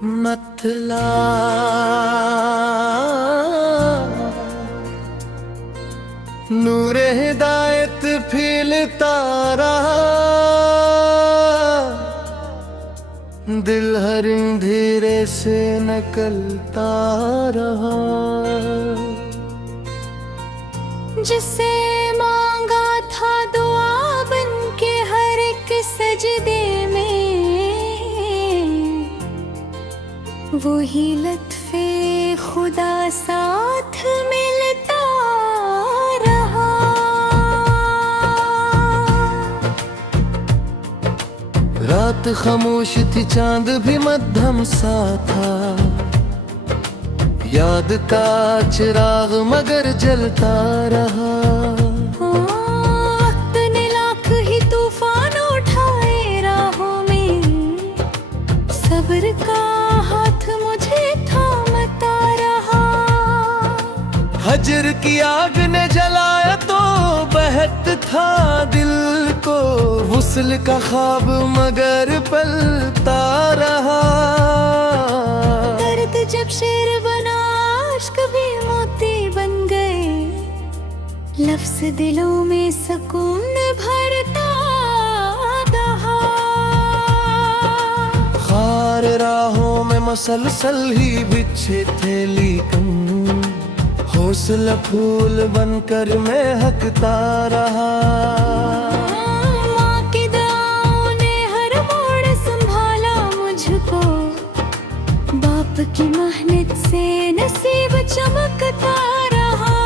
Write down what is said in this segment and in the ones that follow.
मतला नूरे हिदायत फीलता रहा, दिल हर धीरे से नकलता रहा। जिसे मांगा था दुआ बन के हर एक सजदे में, वही लत्फे खुदा साथ मिलता रहा। रात खामोश थी, चांद भी मध्यम सा था, याद का चिराग मगर जलता रहा। वक्त ने लाख ही तूफान उठाए राहों में, सब्र का हाथ मुझे थामता रहा। हजर की आग ने जलाया तो बहत था दिल को, वुस्ल का ख्वाब मगर पलता रहा। दर्द जब शेर बना, अश्क भी मोती बन गए, लफ्ज़ दिलों में सुकून भरता रहा। खार राहों में मसलसल ही बिछे थे, लेकिन हौसला फूल बनकर महकता रहा। माँ की दुआओं ने हर मोड़ संभाला मुझको, बाप की मेहनत से नसीब चमकता रहा।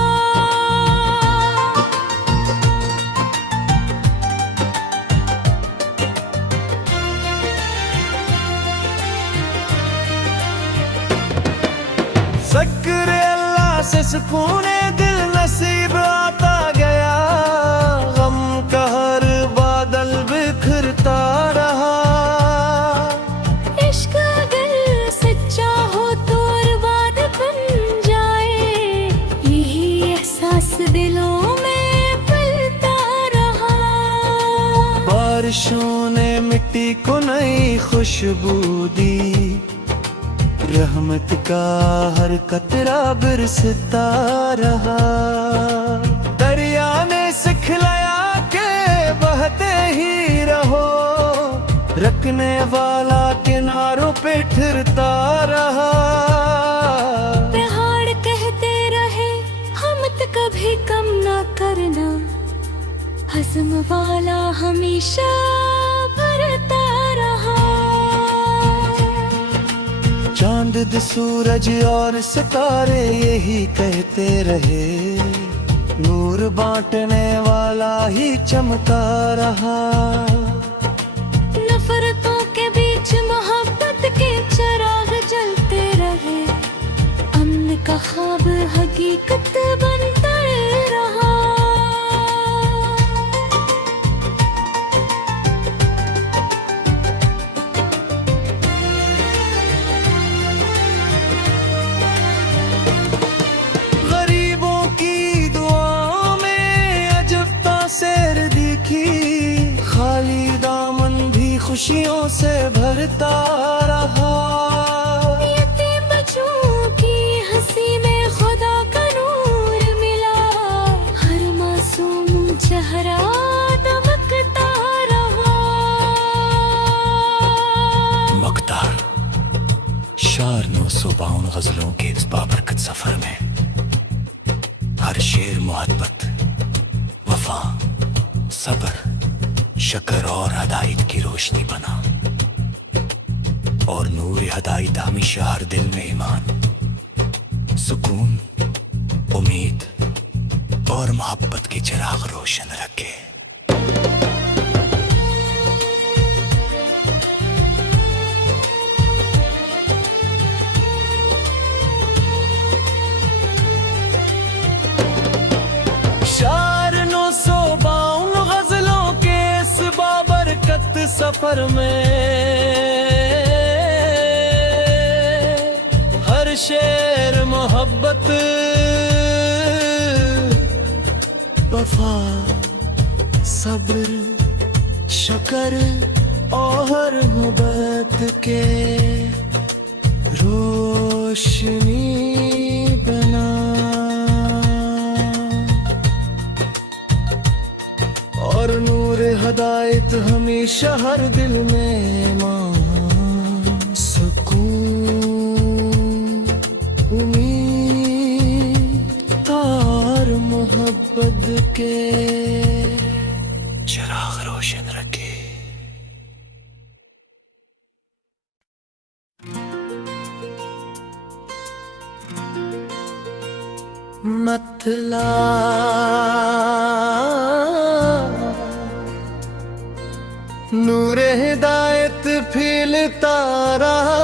ज़िक्र अल्लाह से सुकूने दिल नसीब आता गया, गम का हर बादल बिखरता रहा। इश्क अगर सच्चा हो तो बर्बाद बन जाए, यही एहसास दिलों में पलता रहा। बारिशों ने मिट्टी को नई खुशबू दी, रहमत का हर कतरा बरसता रहा। दरिया ने सिखलाया के बहते ही रहो, रखने वाला किनारों पे ठहरता रहा। पहाड़ कहते रहे हिम्मत कभी कम ना करना, हज़्म वाला हमेशा भरता रहा। चांद सूरज और सितारे यही कहते रहे, नूर बांटने वाला ही चमका रहा। नफरतों के बीच मोहब्बत के चिराग जलते रहे, अमन का ख्वाब हकीकत बनता रहा। खाली दामन भी खुशियों से भरता रहा। यतीम बच्चों की हंसी में खुदा का नूर मिला, हर मासूम चेहरा दमकता रहा। मकतार शार 952 गजलों के इस बाबरकत सफर में हर शेर मोहब्बत, वफा, सब्र, शक्र और हदायत की रोशनी बना, और नूर हदायत हमेशा हर दिल में ईमान, सुकून, उम्मीद और मोहब्बत के चिराग रोशन रखे। शार 952 गजलों के इस बाबरकत सफर में हर शेर मोहब्बत, वफा, सब्र, शुक्र और मोहब्बत के रोशनी बना और नूर हदायत हमेशा हर दिल में मां सुकून उम्मीद और मोहब्बत के चिराग रोशन रखे। मतला नूरे हिदायत फैलता रहा,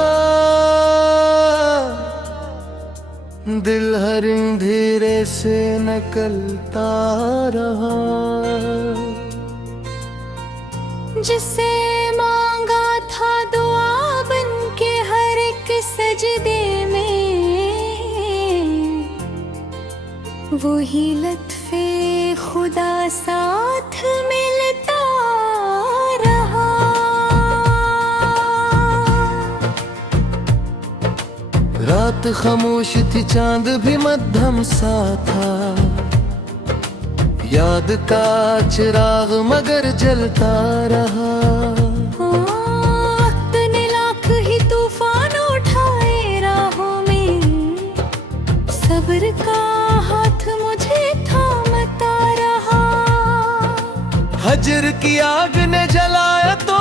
दिल हर अंधेरे से निकलता रहा। जिसे मांगा था दुआ बन के हर एक सजदे में, वही लत्फे खुदा साथ मिलता रहा। रात खामोश थी चांद भी मध्यम सा था, याद का चिराग मगर जलता रहा। वक्त ने लाख ही तूफान उठाए राहों में, सब्र का हाथ मुझे थामता रहा। हजर की आग ने जलाया तो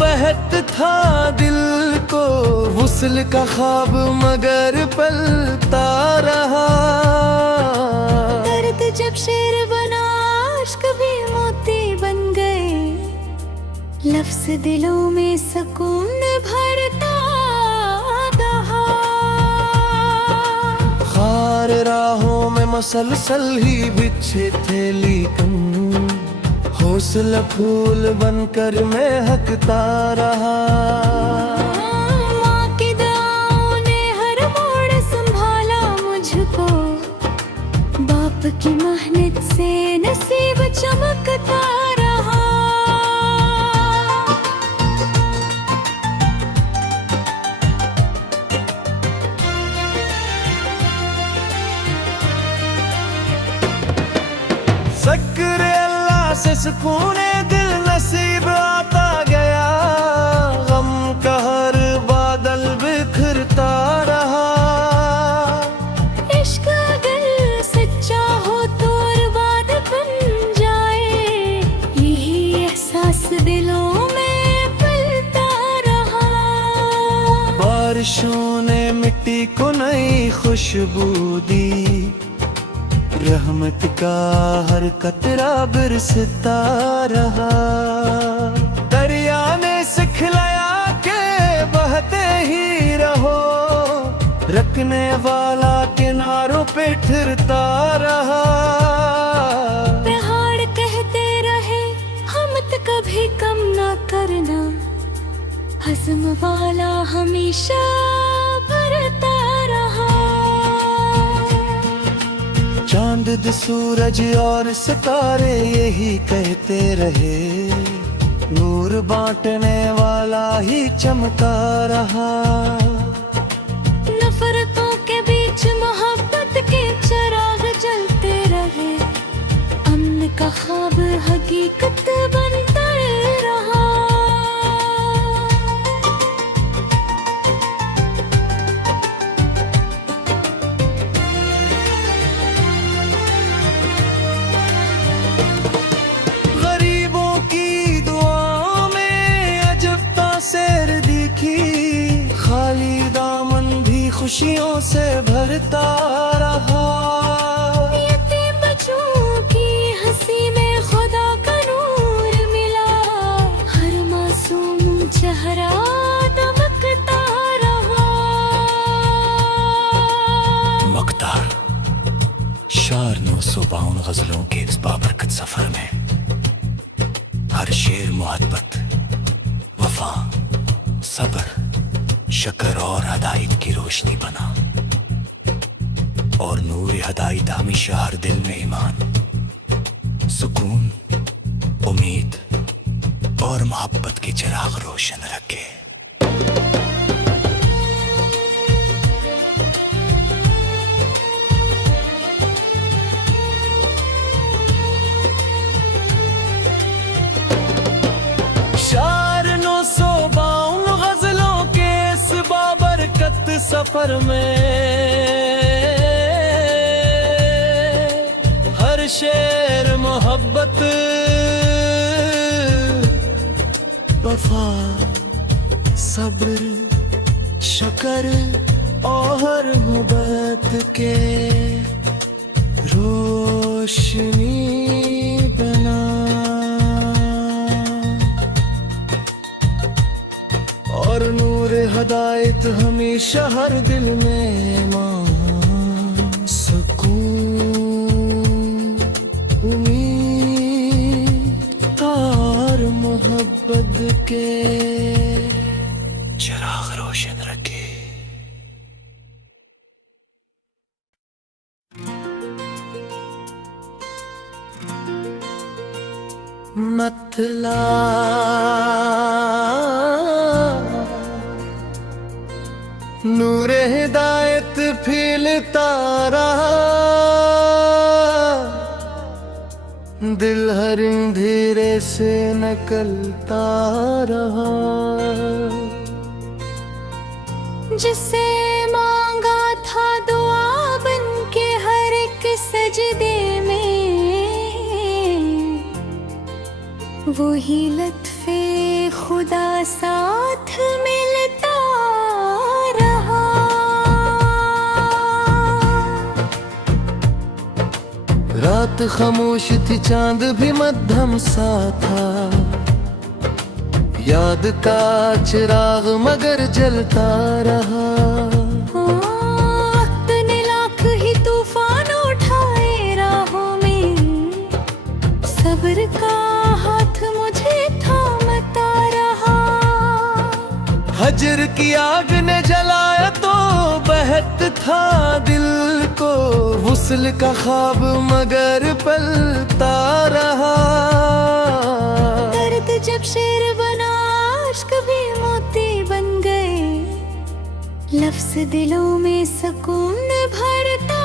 बहत था दिल को, वुसल का ख्वाब मगर पलता रहा। दर्द जब शेर बना इश्क भी मोती बन गए, लफ्ज दिलों में सुकून भरता रहा। खार राहों में मसलसल ही बिछे थे लेकिन, हौसला फूल बनकर महकता रहा। माँ की दुआओं ने हर मोड़ संभाला मुझको, बाप की मेहनत से नसीब चमकता रहा। शुक्र अल्लाह से सुकून दिल नसीब आता गया, गम का हर बादल बिखरता रहा। इश्क अगर सच्चा हो तो अरबाद बन जाए, यही एहसास दिलों में पलता रहा। बारिशों ने मिट्टी को नई खुशबू दी, रहमत का हर कतरा बरसता रहा। दरिया ने सिखलाया के बहते ही रहो, रखने वाला किनारों पे ठहरता रहा। पहाड़ कहते रहे हिम्मत कभी कम ना करना, हज़्म वाला हमेशा भरता रहा। चांद सूरज और सितारे यही कहते रहे, नूर बांटने वाला ही चमका रहा। नफरतों के बीच मोहब्बत के चिराग जलते रहे, अमन का ख्वाब हकीकत बनता रहा। खाली दामन भी खुशियों से भरता रहा। यतीम बच्चों की हंसी में खुदा का नूर मिला, हर मासूम चेहरा दमकता रहा। मकतार शार 952 गजलों के इस बाबरकत सफर में हर शेर मोहब्बत, वफा, सब्र, शक्र और हदायत की रोशनी बना, और नूर हदायत हमेशा हर दिल में ईमान, सुकून, उम्मीद और मोहब्बत के चिराग रोशन रखे। सफर में, हर शेर मोहब्बत, वफा, सब्र, शुक्र और मोहब्बत के रोशनी बना। और नूर हदायत हमेशा हर दिल में मां, सुकून, उम्मीद और मोहब्बत के चिराग रोशन रखे। मतला नूरे हिदायत फैलता रहा, दिल हर अंधेरे से निकलता रहा। जिसे मांगा था दुआ बन के हर एक सजदे में, वही लत्फे खुदा साथ मिलता रहा। रात खामोश थी, चांद भी मध्यम सा था, याद का चिराग मगर जलता रहा। वक्त ने लाख ही तूफान उठाए राहों में, सब्र का हाथ मुझे थामता रहा। हजर की आग ने जलाया तो बहत था दिल को, वुसल का ख्वाब मगर पलता रहा। दर्द जब शेर बना, अश्क भी मोती बन गए, लफ्ज दिलों में सुकून भरता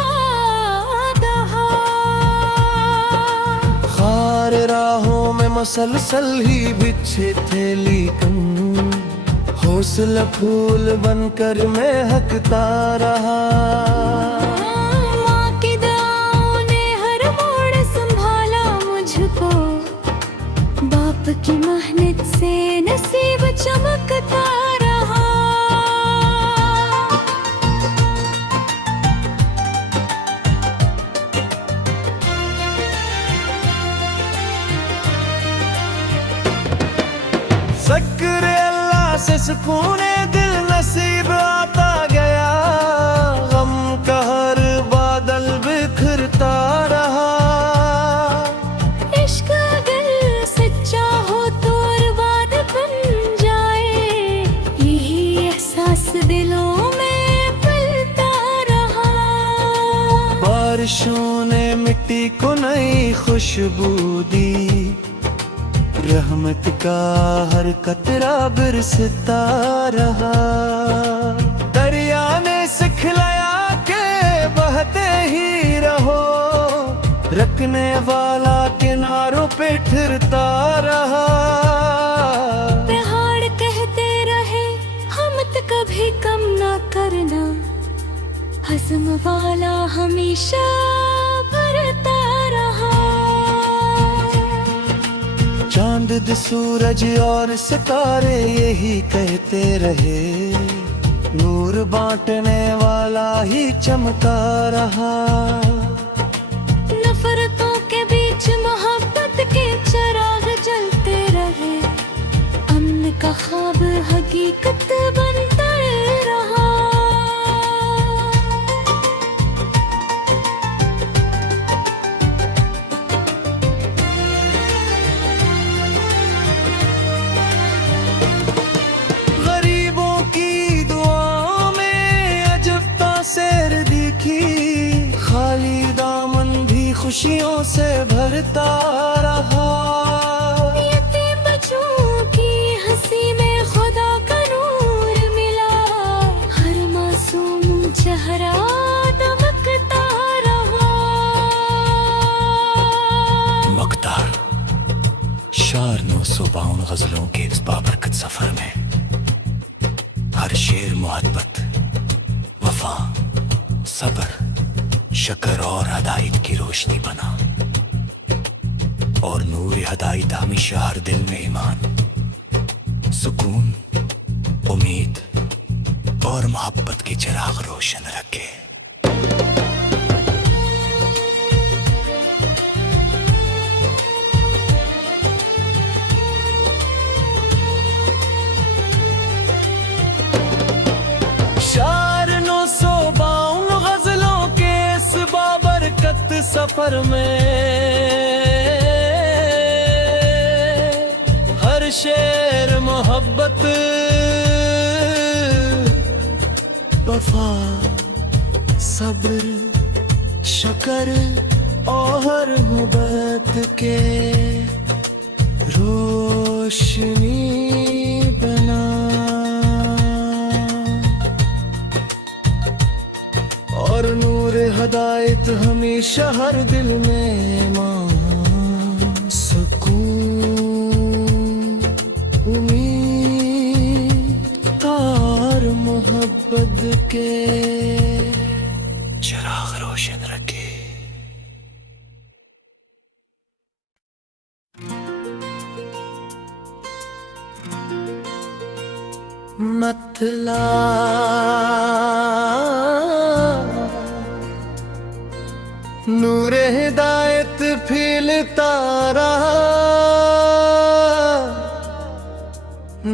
रहा। खार राहों में मसलसल ही बिछे थे, लेकिन हौसला फूल बनकर महकता रहा। माँ की दुआओं ने हर मोड़ संभाला मुझको, बाप की मेहनत से नसीब चमकता रहा। शुक्र अल्लाह से सुकून दिल नसीब आता गया, गम का हर बादल बिखरता रहा। इश्क अगर सच्चा हो तो अरबाद बन जाए, यही एहसास दिलों में पलता रहा। बारिशों ने मिट्टी को नई खुशबू दी, रहमत का हर कतरा बरसता रहा। दरिया ने सिखलाया के बहते ही रहो, रखने वाला किनारों पे ठहरता रहा। पहाड़ कहते रहे हिम्मत कभी कम ना करना, हज़्म वाला हमेशा भरता रहा। चांद सूरज और सितारे यही कहते रहे, नूर बांटने वाला ही चमका रहा। नफरतों के बीच मोहब्बत के चिराग जलते रहे, अमन का ख्वाब हकीकत बनता रहा। गरीबों की दुआओं में अजब तासीर दिखी, खाली दामन भी खुशियों से भरता रहा। यतीम बच्चों की हंसी में खुदा का नूर मिला, हर मासूम चेहरा दमकता रहा। मक्तार शार 952 गजलों के इस बाबरकत सफर में हर शेर मोहब्बत, वफा, सब्र, शक्र और हदायत की रोशनी बना। और नूर हदायत हमेशा हर दिल में ईमान, सुकून, उम्मीद और मोहब्बत के चिराग रोशन रखे। शार 952 गजलों के इस बाबरकत सफर में हर शेर मोहब्बत, वफा, सब्र, शक्र और मोहब्बत के रोशनी बना। और नूर हदायत हमेशा हर दिल में मान, सुकून, उम्मीद और मोहब्बत के चिराग रोशन रखे। मतला नूर हिदायत फैलता रहा,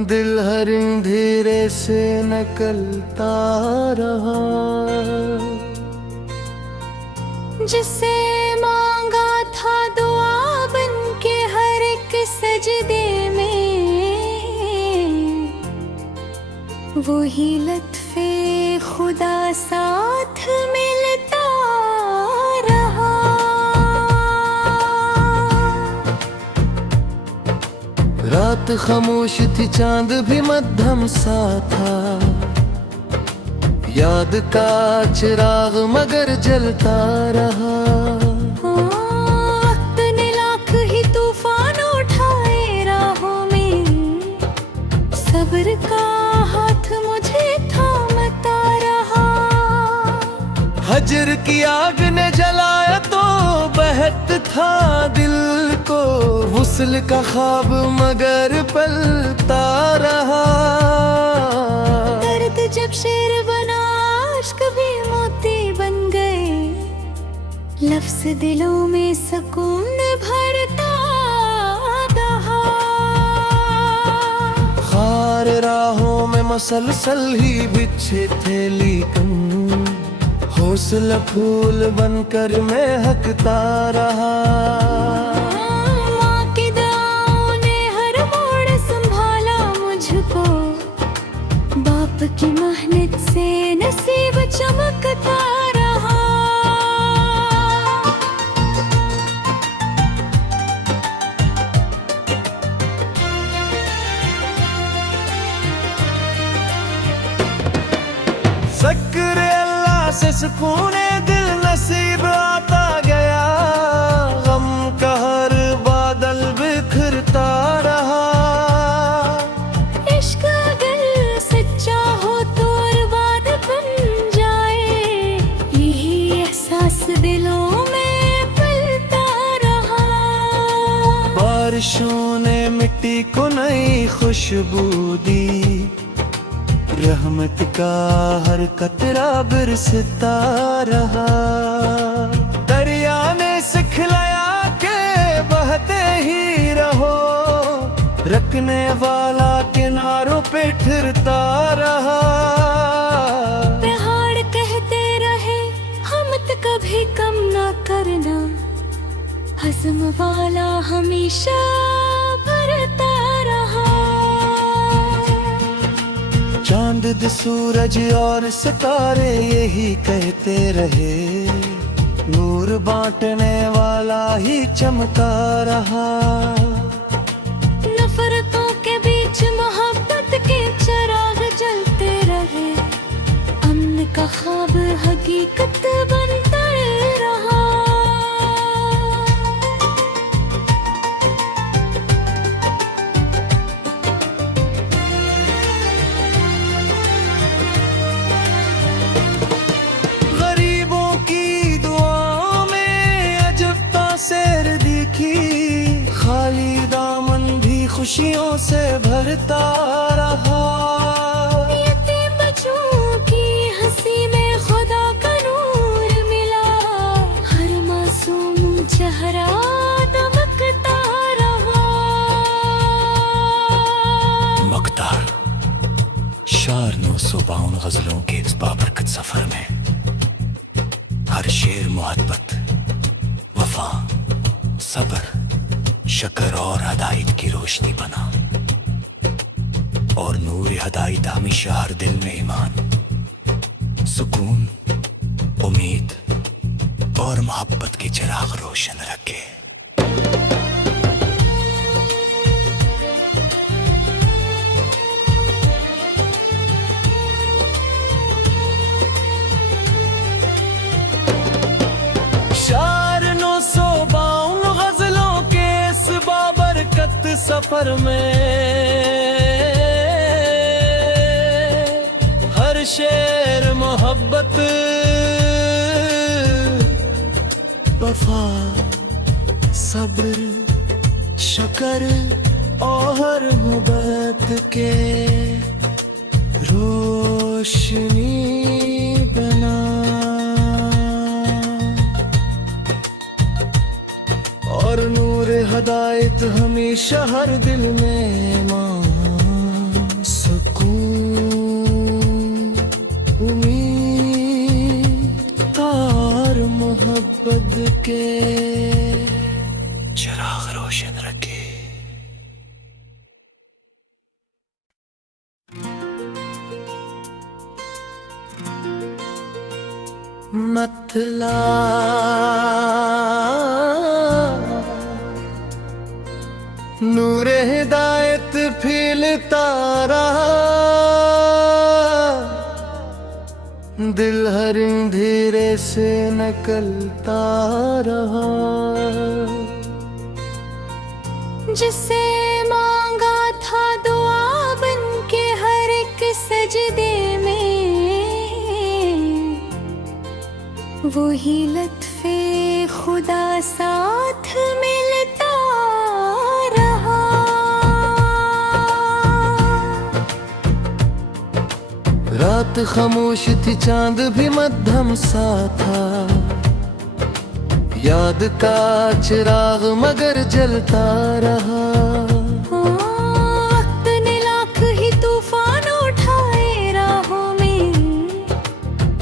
दिल हर अंधेरे से निकलता रहा। जिसे मांगा था दुआ बन के हर एक सजदे में, वही लत्फे खुदा साथ मिलता रहा। रात खामोश थी, चांद भी मध्यम सा था, याद का चिराग मगर जलता रहा। वक्त ने लाख ही तूफान उठाए राहों में, सब्र का हाथ मुझे थामता रहा। हजर की आग ने जलाया तो बहत था दिल को, वुसल का ख्वाब मगर पलता रहा। दर्द जब शेर बना, इश्क भी मोती बन गए, लफ्ज़ दिलों में सुकून भरता रहा। खार राहों में मसलसल ही बिछे थे, लेकिन हौसला फूल बनकर महकता रहा। माँ की दुआओं ने हर मोड़ संभाला मुझको, बाप की मेहनत से नसीब चमकता रहा। ज़िक्र अल्लाह से सुकून दिल नसीब आता गया, गम का हर बादल बिखरता रहा। इश्क अगर सच्चा हो तो अरबाद बन जाए, यही एहसास दिलों में पलता रहा। बारिशों ने मिट्टी को नई खुशबू दी, रहमत का हर कतरा बरसता रहा। दरिया ने सिखलाया के बहते ही रहो, रखने वाला किनारों पे ठहरता रहा। पहाड़ कहते रहे हिम्मत कभी कम ना करना, हज़्म वाला हमेशा भरता रहा। चांद सूरज और सितारे यही कहते रहे, नूर बांटने वाला ही चमका रहा। नफरतों के बीच मोहब्बत के चिराग जलते रहे, अमन का ख्वाब हकीकत बनता रहा। खुशियों से भरता रहा। यतीम बच्चों की हंसी में खुदा का नूर मिला, हर मासूम चेहरा दमकता रहा। मक्तार शार 952 गजलों के इस बाबरकत सफर में हर शेर मोहब्बत, वफा, सब्र, शक्र और हदायत की रोशनी बना, और नूर हदायत हमेशा हर दिल में ईमान, सुकून, उम्मीद और मोहब्बत के चिराग रोशन रखे। शार 952 गजलों के इस बाबरकत सफर में हर शेर मोहब्बत, वफा, सब्र, शक्र और मोहब्बत के रोशनी बना, और नूर हदायत हमेशा हर दिल में मान, सुकून, उम्मीद और मोहब्बत के चिराग रोशन रखे। मतला नूर हिदायत फैलता रहा, दिल हर धीरे से निकलता रहा। जिसे मांगा था दुआ बन के हर एक सजदे में, वही लत्फे खुदा साथ मिलता रहा। रात खामोश थी, चांद भी मध्यम सा था, याद का चिराग मगर जलता रहा। वक्त ने लाख ही तूफान उठाए राहों में,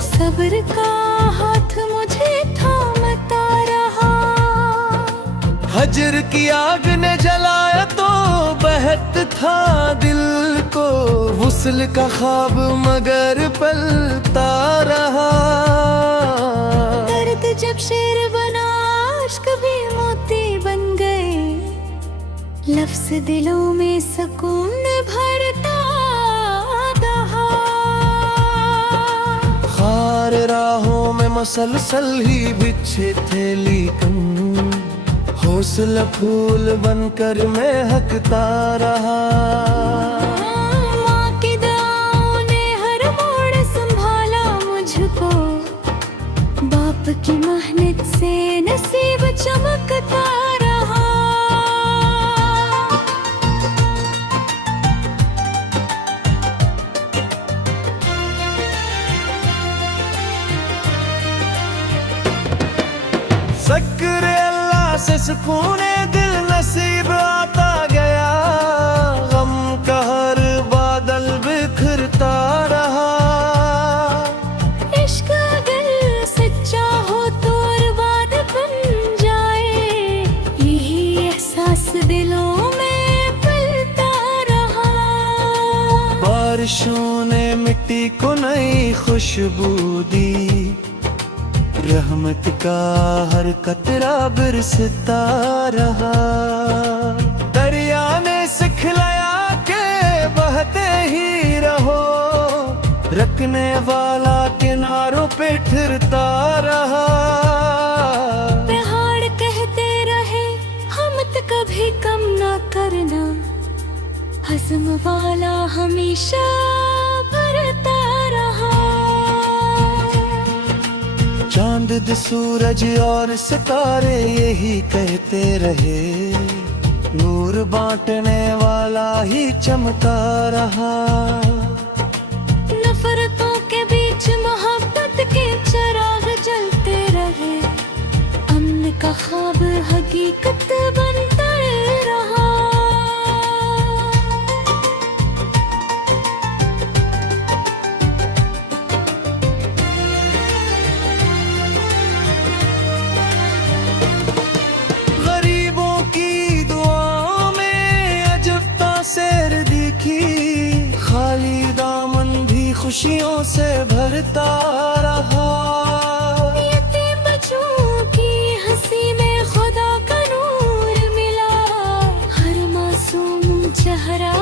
सब्र का हाथ मुझे थामता रहा। हजर की आग ने जलाया तो बहत था दिल को, वुसल का ख्वाब मगर पलता रहा। दर्द जब शेर बना, इश्क भी मोती बन गए, लफ्ज़ दिलों में सुकून भरता रहा। खार राहों में मसलसल ही बिछे थे, लेकिन हौसला फूल बनकर महकता रहा। माँ की दुआओं ने हर मोड़ संभाला मुझको, बाप की मेहनत से नसीब चमकता रहा। ज़िक्र अल्लाह से सुकून दिल नसीब आता गया, गम का हर बादल बिखरता रहा। इश्क अगर सच्चा हो तो अरमान बन जाए, यही एहसास दिलों में पलता रहा। बारिशों ने मिट्टी को नई खुशबू दी, रहमत का हर कतरा बरसता रहा। दरिया ने सिखलाया के बहते ही रहो, रखने वाला किनारों पे ठहरता रहा। पहाड़ कहते रहे हिम्मत कभी कम ना करना, हज़्म वाला हमेशा भरता रहा। चांद सूरज और सितारे यही कहते रहे, नूर बांटने वाला ही चमकता रहा। नफरतों के बीच मोहब्बत के चिराग जलते रहे, अमन का ख्वाब हकीकत बनता रहा। गरीबों की दुआओं में अजब तासीर दिखी, खाली दामन भी खुशियों से भरता रहा। यतीम बच्चों की हंसी में खुदा का नूर मिला, हर मासूम चेहरा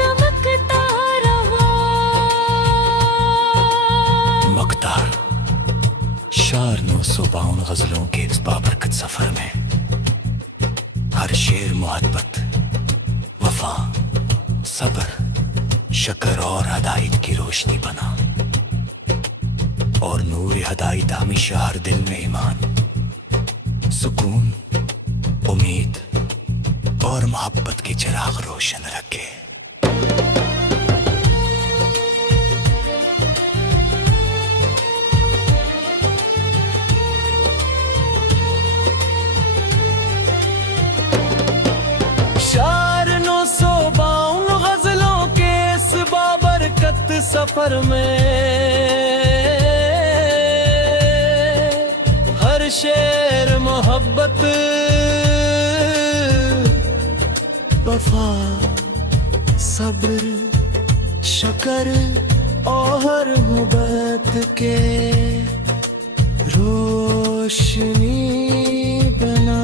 दमकता रहा। मकतार शार 952 गजलों के इस बाबरकत सफर में हर शेर मोहब्बत, वफा, सब्र, शक्र और हदायत की रोशनी बना। और नूर हदायत हमेशा हर दिल में ईमान, सुकून, उम्मीद और मोहब्बत के चिराग रोशन रखे। शार 952 गजलों के इस बाबरकत सफर में हर शेर मोहब्बत, वफा, सब्र, शक्र और मोहब्बत के रोशनी बना।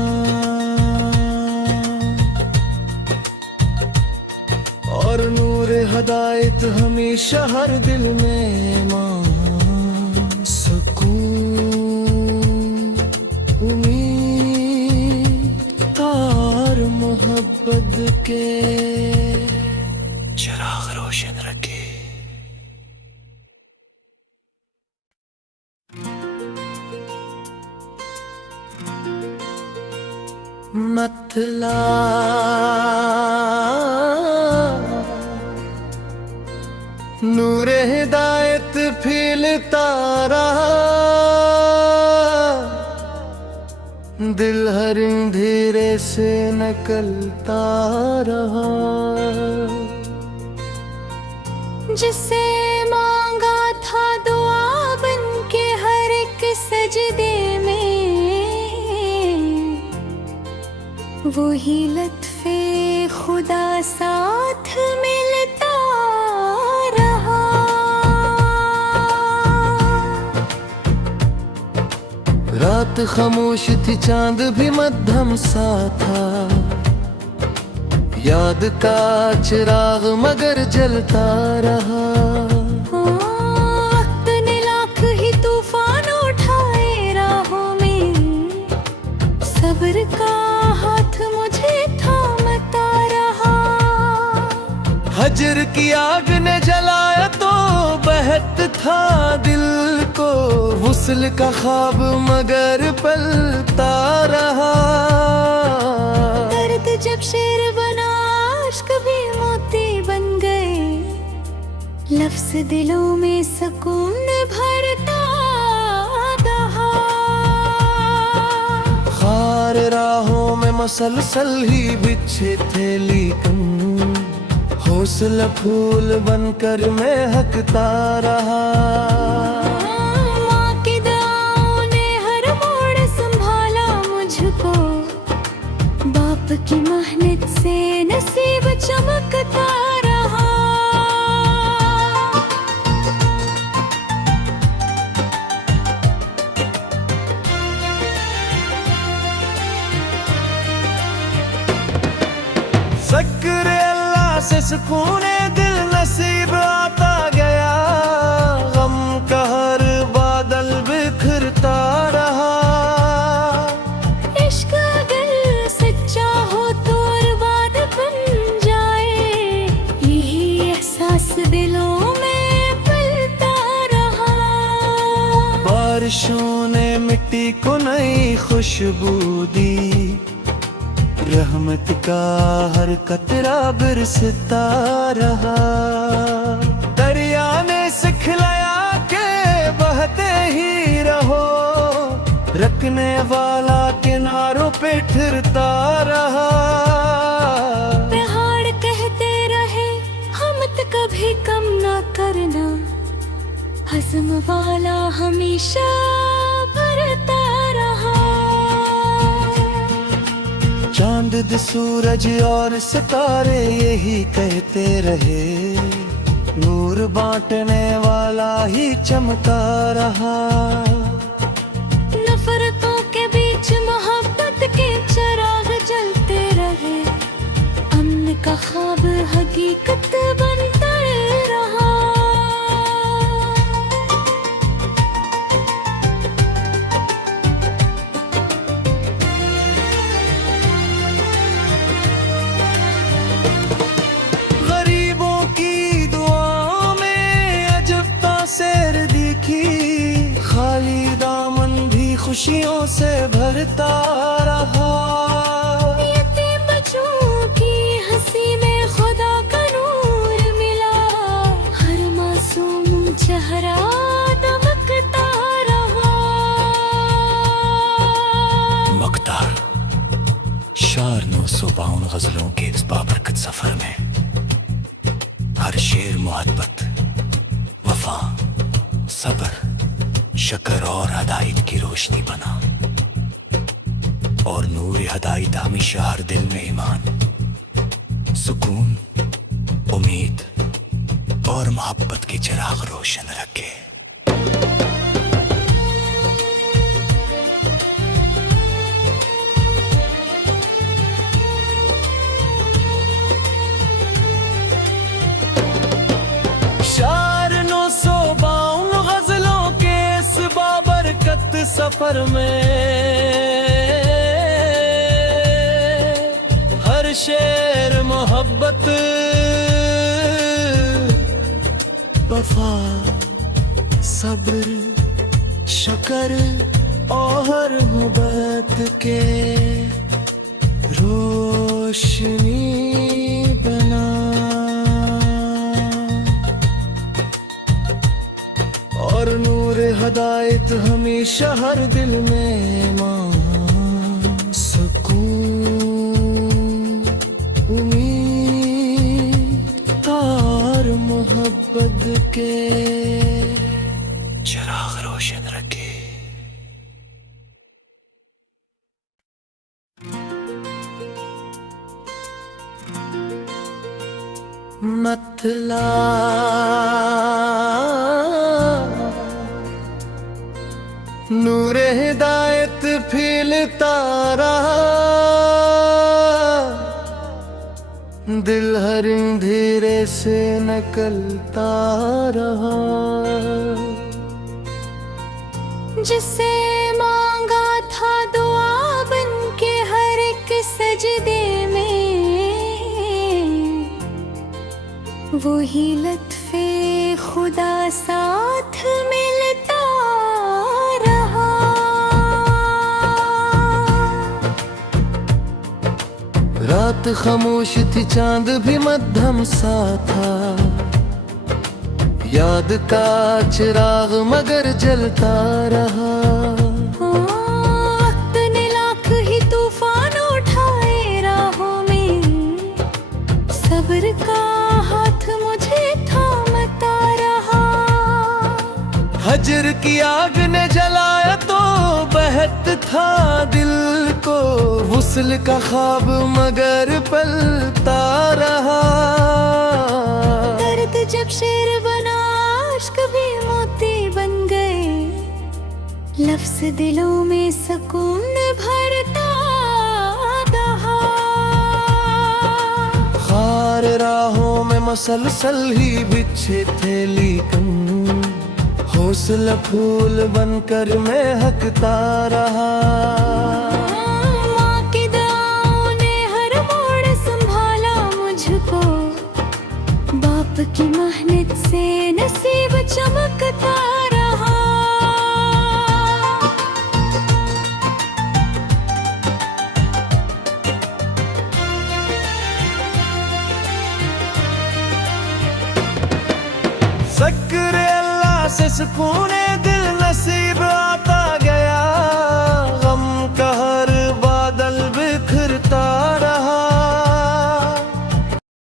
और नूर हदायत हमेशा हर दिल में मान, सुकून, उम्मीद और मोहब्बत के चिराग रोशन रखे। मतला नूर हिदायत फैलता रहा, दिल हर अंधेरे से निकलता रहा। जिसे मांगा था दुआ बन के हर एक सजदे में, वही लत्फे खुदा साथ मिलता रहा। रात खामोश थी, चांद भी मध्यम सा था, याद का चिराग मगर जलता रहा। वक्त ने लाख ही तूफान उठाए राहों में, सब्र का हाथ मुझे थामता रहा। हजर की आग ने जलाया तो बहत था दिल को, वुसल का ख्वाब मगर पलता रहा। दर्द जब शेर बना, अश्क भी मोती बन गए, लफ्ज दिलों में सुकून भरता रहा। खार राहों में मसलसल ही बिछे थे, लेकिन हौसला फूल बनकर महकता रहा। माँ की दुआओं ने हर मोड़ संभाला मुझको, बाप की मेहनत से नसीब चमकता रहा। ज़िक्र अल्लाह से सुकून दिल नसीब आता गया, गम का हर बादल बिखरता रहा। इश्क अगर सच्चा हो तो अरबाद बन जाए, यही एहसास दिलों में पलता रहा। बारिशों ने मिट्टी को नई खुशबू दी, रहमत का हर कतरा बरसता रहा। दरिया ने सिखलाया के बहते ही रहो, रखने वाला किनारों पे ठहरता रहा। पहाड़ कहते रहे हिम्मत कभी कम ना करना, हज़्म वाला हमेशा भरता रहा। चांद सूरज और सितारे यही कहते रहे, नूर बांटने वाला ही चमका रहा। नफरतों के बीच मोहब्बत के चिराग जलते रहे, अमन का ख्वाब हकीकत बनता रहा। गरीबों की दुआओं में अजब तासीर दिखी, खाली दामन भी खुशियों से भरता रहा। यतीम बच्चों की हंसी में खुदा का नूर मिला, हर मासूम चेहरा दमकता रहा। मकतार शार 952 गजलों के इस बाबरकत सफर में हर शेर मोहब्बत, वफा, सब्र, शक्र और हदायत की रोशनी बना। और नूर हदायत हमेशा हर दिल में ईमान, सुकून, उम्मीद और मोहब्बत के चिराग रोशन रखे। शार 952 गजलों के इस बाबरकत सफर में हर शेर मोहब्बत, वफा, सब्र, शक्र और मोहब्बत के रोशनी बना। और नूर हदायत हमेशा हर दिल में मान, सुकून, उम्मीद और मोहब्बत के चिराग रोशन रखे। मतला नूर हिदायत फैलता रहा, दिल हर अंधेरे से निकलता रहा। जिसे मांगा था दुआ बन के हर एक सजदे में, वही लत्फे खुदा साथ मिलता रहा। रात खामोश थी, चांद भी मध्यम सा था, याद का चिराग मगर जलता रहा। वक्त ने लाख ही तूफान उठाए राहों में, सब्र का हाथ मुझे थामता रहा। हजर की आग ने जलाया तो बहत था दिल को, वुसल का ख्वाब मगर पलता रहा। दर्द जब शेर बना, इश्क भी मोती बन गए, लफ्ज दिलों में सुकून भरता रहा। खार राहों में मसलसल ही बिछे थे, लेकिन हौसला फूल बनकर महकता रहा। माँ की दुआओं ने हर मोड़ संभाला मुझको, बाप की मेहनत से नसीब चमकता रहा। जिक्र अल्लाह से सुकून दिल नसीब